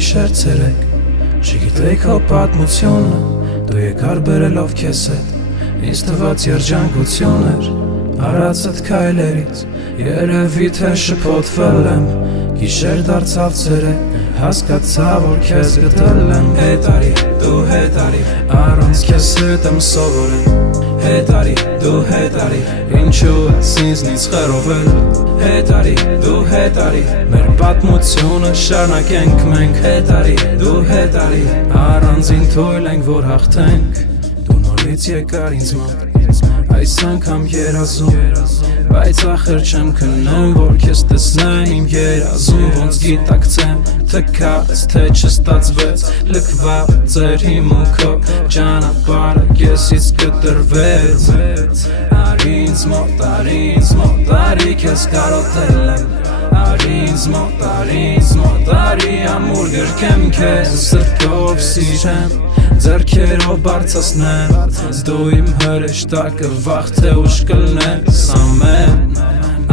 գիշեր ցերեկ Չգիտեի քո պատմությունը Դու եկար բերելով քեզ հետ Ինձ թված երջանկություն էր Արածդ քայլերից Երևի թե շփոթվել եմ Գիշեր դարձավ ցերեկ Հասկացա որ քեզ գտել եմ Հետ արի, դու հետ արի Առանց քեզ հետ եմ սովորել Հետ արի, դու հետ արի Ինչու ես ինձնից խռովել Հետ արի, դու հետ արի Մեր պատմությունը շարունակենք մենք Հետ արի, դու հետ արի Առանձին թույլ ենք որ հաղթենք Դու նորից եկար ինձ մոտ Այս անգամ երազում Բայց ախր չեմ քննեմ որ քեզ տեսնեմ իմ երազում Ոնց գիտակցեմ թե կաց թե չստացվեց Լքված էր իմ ու քո ճանապարհը քեզից կտրվեց Արի ինձ մոտ, արի քեզ կարոտել եմ Արի ինձ մոտ, արի ամուր գրկեմ քեզ Սրտով սիրեմ Ձեռքերով բարձրացնեմ Դու իմ հրեշտակը վաղ թե ուշ կլնես ամեն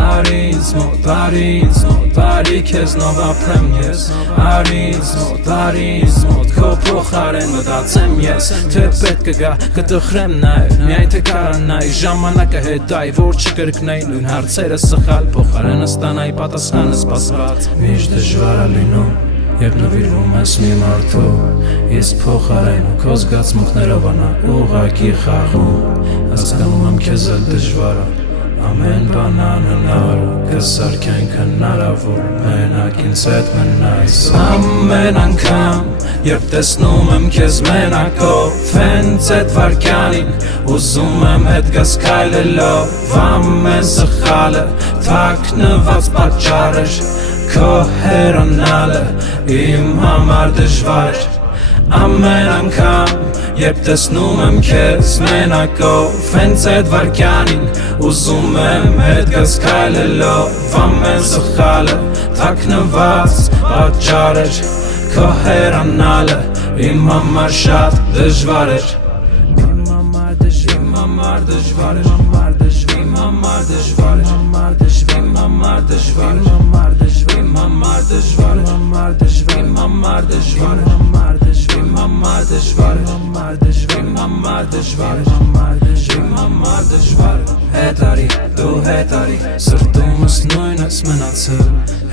Արի ինձ մոտ, արի քեզնով ապրեմ ես Արի ինձ մոտ, քո փոխարեն մտածեմ ես Թե պետք կգա կտխրեմ նաև Միայն թե կարանայի ժամանակը հետայի Որ չկրկնեի նույն հարցերը սխալ Փոխարենը ստանայի պատասխանը սպասված Միշտ դժվար է լինում Երբ նվիրվում ես մի մարդու Իսկ փոխարեն քո զգացմունքներով անա ուղղակի խաղում Հասկանում եմ քեզ էլ դժվար է Ամեն բան անհնար Կսարքենք հնարավոր Մենակ ինձ հետ մնաս Ամեն անգամ Երբ տեսնում եմ քեզ մենակով Հենց այդ վարքյանին Ուզում եմ հետ գաս քայլելով Ամեն սխալը Թաքնված պատճառ էր Քո հեռանալը Իմ համար դժվար էր Ամեն անգամ Երբ տեսնում եմ քեզ մենակով Հենց այդ վարքյանին Ուզում եմ հետ գաս քայլելով Ամեն սխալը Թաքնված պատճառ էր Քո հեռանալը Իմ համար շատ դժվար էր Իմ համար դժվար էր Իմ համար դժվար էր Իմ համար դժվար էր Իմ համար դժվար էր Իմ համար դժվար Իմ համար դժվար Իմ համար դժվար Իմ համար դժվար Իմ համար դժվար Իմ համար դժվար Իմ համար դժվար Իմ համար դժվար Հետ արի, դու հետ արի Սրտումս նույն ես մնացել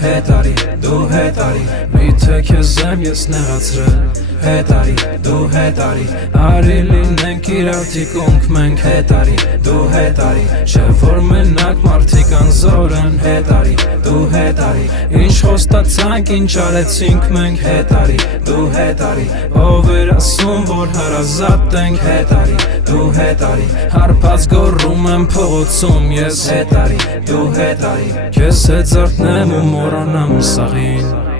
Հետ արի, դու հետ արի Միթե քեզ եմ ես նեղացրել Հետ արի, դու հետ արի Արի լինենք իրար թիկունք մենք Հետ արի, դու հետ արի Չէ որ մենակ մարդիկ անզոր են Հետ արի, դու հետ արի Ինչ խոստացանք, ինչ արեցինք մենք Հետ արի, դու հետ արի Ով էր ասում որ հարազատ ենք Հետ արի, դու հետ արի Հարբած գոռում եմ փողոցում ես Հետ արի, դու հետ արի Քեզ հետ զարթնեմ ու մոռանամ սաղին